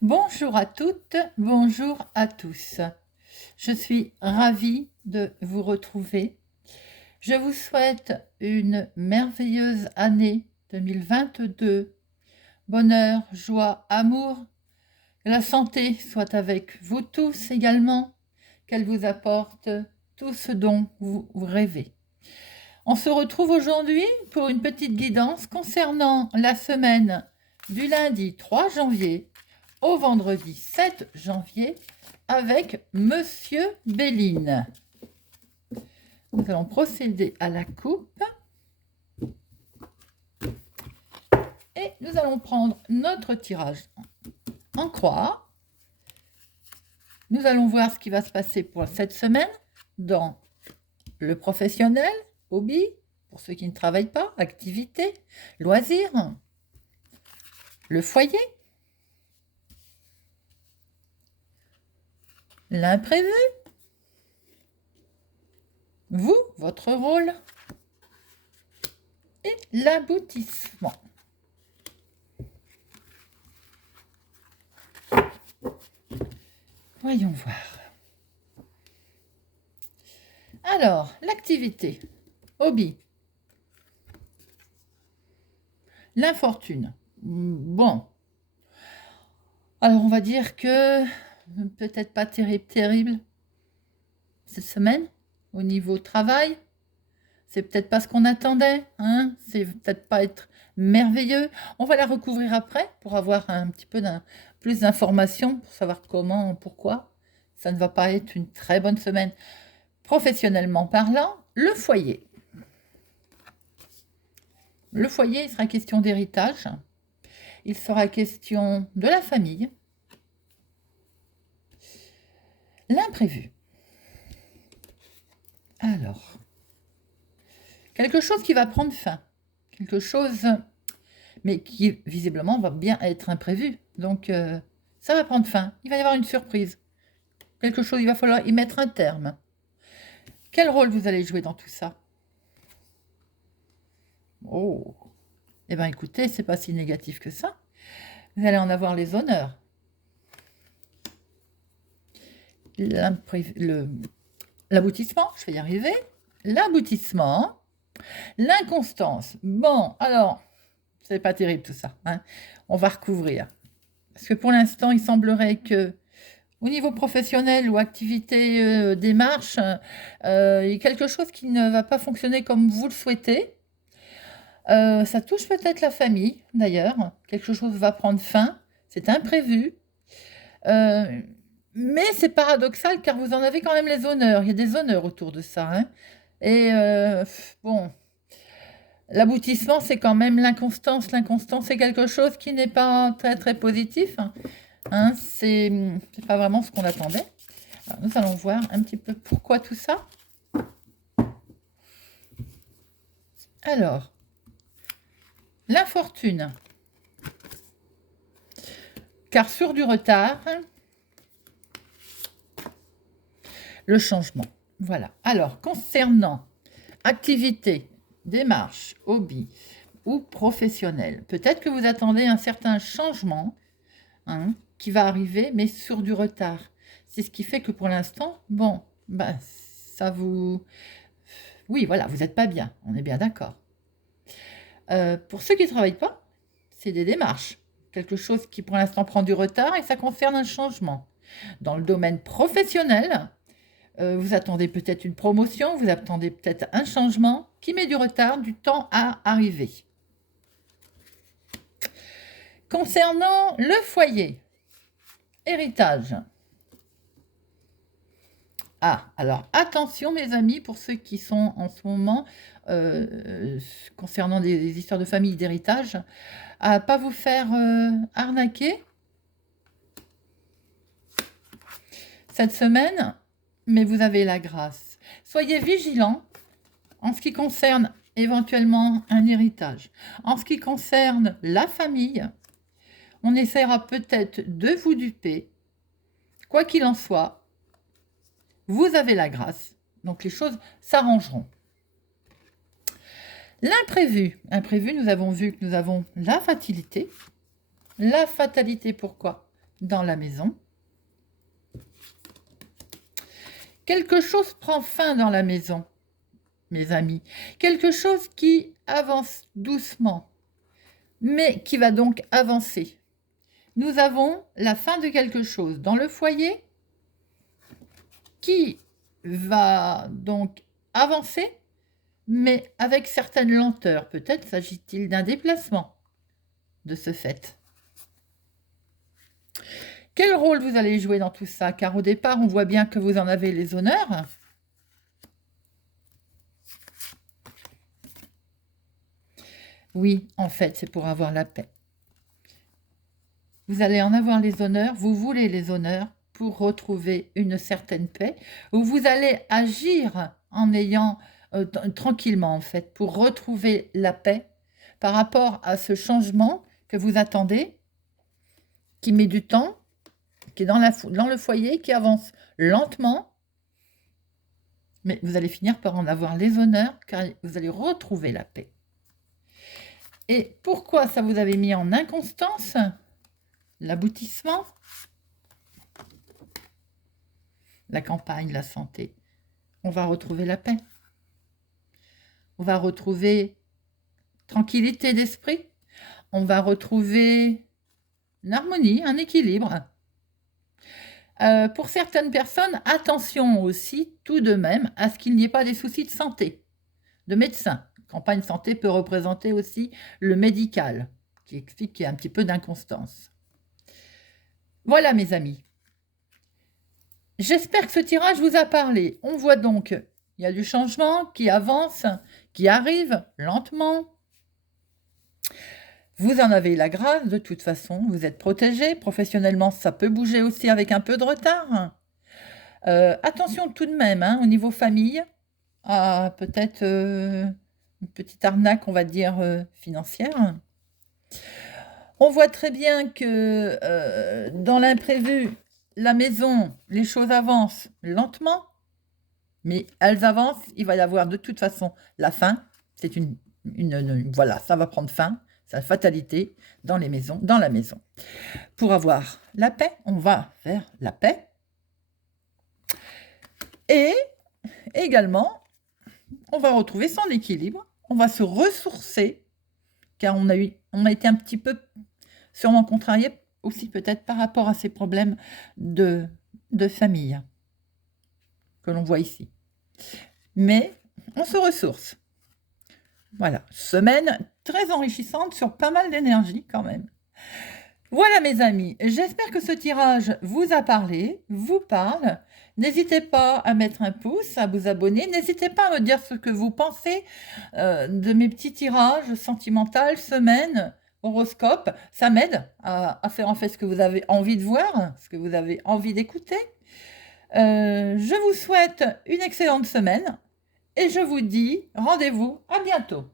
Bonjour à toutes, bonjour à tous. Je suis ravie de vous retrouver. Je vous souhaite une merveilleuse année 2022. Bonheur, joie, amour. Que la santé soit avec vous tous également. Qu'elle vous apporte tout ce dont vous rêvez. On se retrouve aujourd'hui pour une petite guidance concernant la semaine du lundi 3 janvier au vendredi 7 janvier avec Monsieur Béline. Nous allons procéder à la coupe et nous allons prendre notre tirage en croix. Nous allons voir ce qui va se passer pour cette semaine dans le professionnel, hobby, pour ceux qui ne travaillent pas, activité, loisirs, le foyer, l'imprévu, vous, votre rôle et l'aboutissement. Voyons voir. Alors, l'activité, hobby, l'infortune. Bon. Alors, on va dire que peut-être pas terrible cette semaine au niveau travail. C'est peut-être pas ce qu'on attendait, hein. C'est peut-être pas être merveilleux. On va la recouvrir après pour avoir un petit peu plus d'informations, pour savoir comment, pourquoi. Ça ne va pas être une très bonne semaine. Professionnellement parlant, le foyer. Le foyer, il sera question d'héritage. Il sera question de la famille. L'imprévu. Alors, quelque chose qui va prendre fin. Quelque chose, mais qui visiblement va bien être imprévu. Donc, ça va prendre fin. Il va y avoir une surprise. Quelque chose, il va falloir y mettre un terme. Quel rôle vous allez jouer dans tout ça? Oh, eh bien écoutez, c'est pas si négatif que ça. Vous allez en avoir les honneurs. L'aboutissement, je vais y arriver. L'aboutissement, l'inconstance. Bon, alors, c'est pas terrible tout ça, hein. On va recouvrir. Parce que pour l'instant, il semblerait que au niveau professionnel ou activité, démarche, il y a quelque chose qui ne va pas fonctionner comme vous le souhaitez. Ça touche peut-être la famille, d'ailleurs. Quelque chose va prendre fin. C'est imprévu. Mais c'est paradoxal car vous en avez quand même les honneurs. Il y a des honneurs autour de ça, hein. Et bon, l'aboutissement, c'est quand même l'inconstance. L'inconstance, c'est quelque chose qui n'est pas très, très positif, hein. C'est pas vraiment ce qu'on attendait. Alors, nous allons voir un petit peu pourquoi tout ça. Alors, l'infortune. Car sur du retard, le changement. Voilà. Alors, concernant activité, démarche, hobby ou professionnel, peut-être que vous attendez un certain changement, hein, qui va arriver, mais sur du retard. C'est ce qui fait que pour l'instant, bon, ben, ça vous... Oui, voilà, vous n'êtes pas bien, on est bien d'accord. Pour ceux qui ne travaillent pas, c'est des démarches. Quelque chose qui pour l'instant prend du retard et ça concerne un changement. Dans le domaine professionnel, vous attendez peut-être une promotion, vous attendez peut-être un changement qui met du retard, du temps à arriver. Concernant le foyer, héritage. Ah, alors attention mes amis, pour ceux qui sont en ce moment, concernant des histoires de famille, d'héritage, à ne pas vous faire arnaquer cette semaine, mais vous avez la grâce. Soyez vigilants en ce qui concerne éventuellement un héritage. En ce qui concerne la famille, on essaiera peut-être de vous duper. Quoi qu'il en soit, vous avez la grâce. Donc les choses s'arrangeront. L'imprévu. Imprévu, nous avons vu que nous avons la fatalité. La fatalité, pourquoi? dans la maison. Quelque chose prend fin dans la maison, mes amis. Quelque chose qui avance doucement, mais qui va donc avancer. Nous avons la fin de quelque chose dans le foyer qui va donc avancer, mais avec certaines lenteurs. Peut-être s'agit-il d'un déplacement de ce fait. Quel rôle vous allez jouer dans tout ça? Car au départ, on voit bien que vous en avez les honneurs. Oui, en fait, c'est pour avoir la paix. Vous allez en avoir les honneurs, vous voulez les honneurs pour retrouver une certaine paix, ou vous allez agir en ayant tranquillement, en fait, pour retrouver la paix par rapport à ce changement que vous attendez, qui met du temps, qui est dans le foyer, qui avance lentement, mais vous allez finir par en avoir les honneurs, car vous allez retrouver la paix. Et pourquoi ça vous avait mis en inconstance? L'aboutissement, la campagne, la santé. On va retrouver la paix. On va retrouver tranquillité d'esprit. On va retrouver une harmonie, un équilibre. Pour certaines personnes, attention aussi, tout de même, à ce qu'il n'y ait pas des soucis de santé, de médecin. Campagne santé peut représenter aussi le médical, qui explique qu'il y a un petit peu d'inconstance. Voilà, mes amis. J'espère que ce tirage vous a parlé. On voit donc, il y a du changement qui avance, qui arrive lentement. Vous en avez la grâce, de toute façon, vous êtes protégé. Professionnellement, ça peut bouger aussi avec un peu de retard. Attention tout de même, au niveau famille, à peut-être une petite arnaque, on va dire, financière. On voit très bien que dans l'imprévu, la maison, les choses avancent lentement, mais elles avancent. Il va y avoir de toute façon la fin. C'est voilà, ça va prendre fin. C'est la fatalité dans les maisons, dans la maison. Pour avoir la paix, on va vers la paix. Et également, on va retrouver son équilibre. On va se ressourcer, car on a été un petit peu sûrement contrarié aussi peut-être par rapport à ces problèmes de famille que l'on voit ici. Mais on se ressource. Voilà, semaine très enrichissante sur pas mal d'énergie quand même. Voilà mes amis, j'espère que ce tirage vous a parlé, vous parle. N'hésitez pas à mettre un pouce, à vous abonner. N'hésitez pas à me dire ce que vous pensez de mes petits tirages sentimentaux, semaine, horoscope. Ça m'aide à faire en fait ce que vous avez envie de voir, ce que vous avez envie d'écouter. Je vous souhaite une excellente semaine et je vous dis rendez-vous à bientôt.